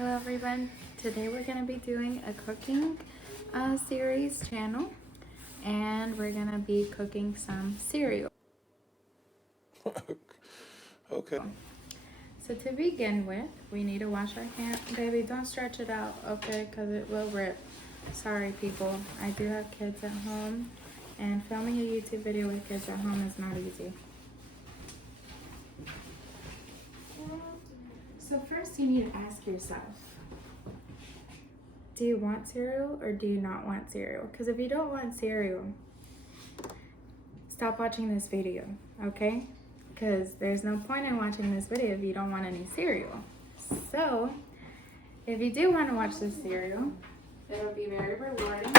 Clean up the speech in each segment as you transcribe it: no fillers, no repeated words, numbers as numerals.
Hello everyone. Today we're going to be doing a cooking series channel, and we're going to be cooking some cereal. Okay. So to begin with, we need to wash our hands. Baby, don't stretch it out, okay, because it will rip. Sorry people, I do have kids at home, and filming a YouTube video with kids at home is not easy. So first you need to ask yourself, do you want cereal or do you not want cereal? Because if you don't want cereal, stop watching this video, okay? Because there's no point in watching this video if you don't want any cereal. So, if you do want to watch this cereal, it'll be very rewarding.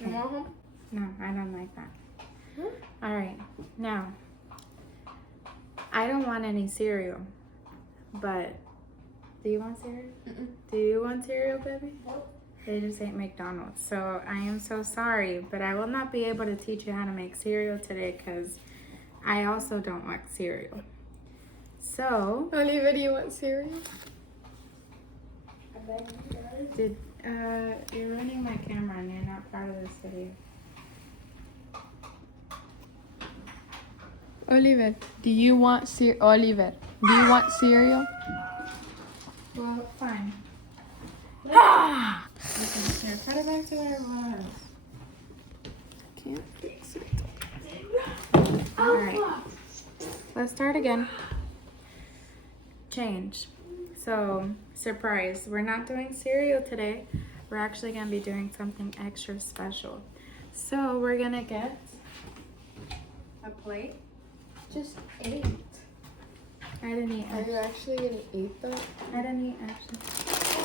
You want him? No, I don't like that. All right, now, I don't want any cereal, but do you want cereal? Do you want cereal, baby? Nope. They just ate McDonald's. So I am so sorry, but I will not be able to teach you how to make cereal today because I also don't want cereal. So, Olivia, do you want cereal? you're running my camera and you're not part of this video. Oliver, do you want cereal? Oliver, do you want cereal? Well, fine. Okay, here, put it back to where it was. Can't fix it. Alright, let's start again. Change. So, surprise, we're not doing cereal today. We're actually going to be doing something extra special. So, we're going to get a plate. Just 8. I didn't eat. Are you actually gonna eat that? I didn't eat, actually.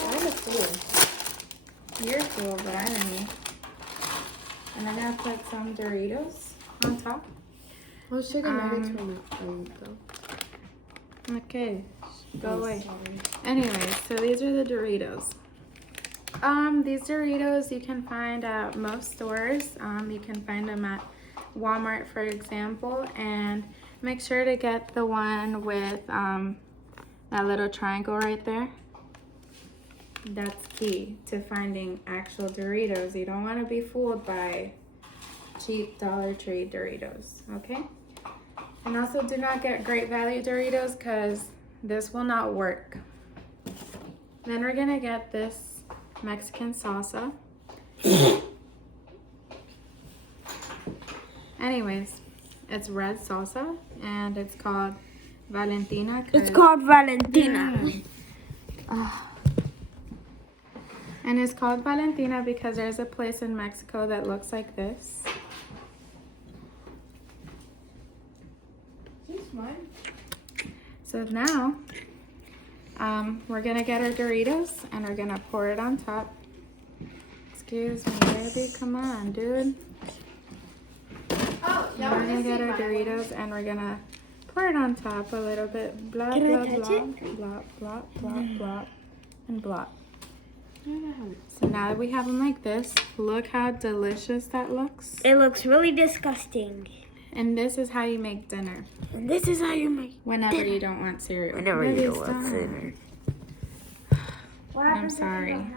I'm a fool. You're cool, but I didn't eat. And I'm going to put some Doritos on top. Those chicken nuggets were not eat though. Okay, go away. Sorry. Anyways, so these are the Doritos. These Doritos you can find at most stores. You can find them at Walmart, for example, and make sure to get the one with that little triangle right there. That's key to finding actual Doritos. You don't want to be fooled by cheap Dollar Tree Doritos, okay? And also do not get Great Value Doritos because this will not work. Then we're gonna get this Mexican salsa. Anyways, it's red salsa and it's called Valentina. It's called Valentina. And it's called Valentina because there's a place in Mexico that looks like this. Is this mine? So now, we're gonna get our Doritos and we're gonna pour it on top. Excuse me, baby, come on, dude. Oh, We're gonna get our Doritos and we're gonna pour it on top a little bit. Blah, Can I blah, touch blah, it? blah, blah, blah, blah, and blah. So now that we have them like this, look how delicious that looks. It looks really disgusting. And this is how you make dinner And this is how you make whenever you don't want cereal. whenever Baby, you want stop. dinner. I'm sorry.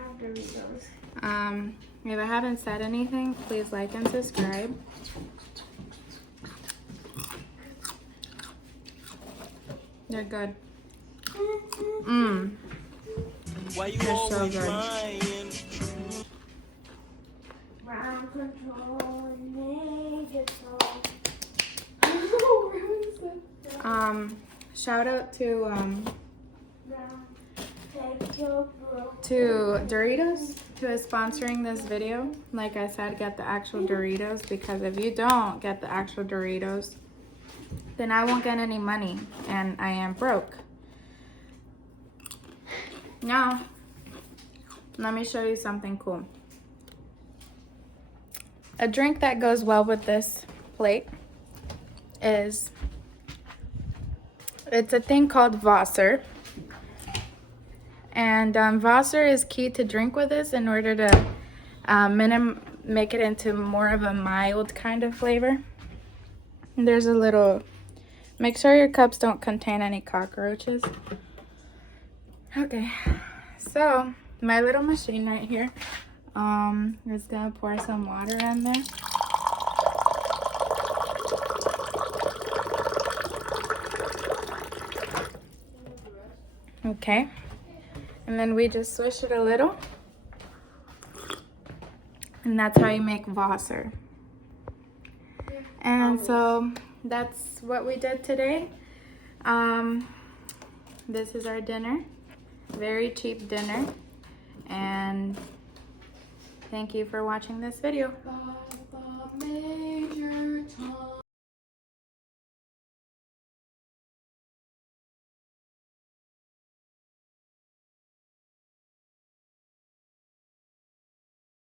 If I haven't said anything, please like and subscribe. They're good. Why you They're so always good. lying? Ground control, major Shout out to take your broke. Doritos who is sponsoring this video. Like I said, get the actual Doritos because if you don't get the actual Doritos, then I won't get any money and I am broke. Now, let me show you something cool. A drink that goes well with this plate is, it's a thing called Wasser. And Wasser is key to drink with this in order to make it into more of a mild kind of flavor. And there's a little, make sure your cups don't contain any cockroaches. Okay, so my little machine right here is gonna pour some water in there. Okay, and then we just swish it a little, and that's how you make Wasser. And so that's what we did today. This is our dinner, very cheap dinner, and thank you for watching this video. Major Tom.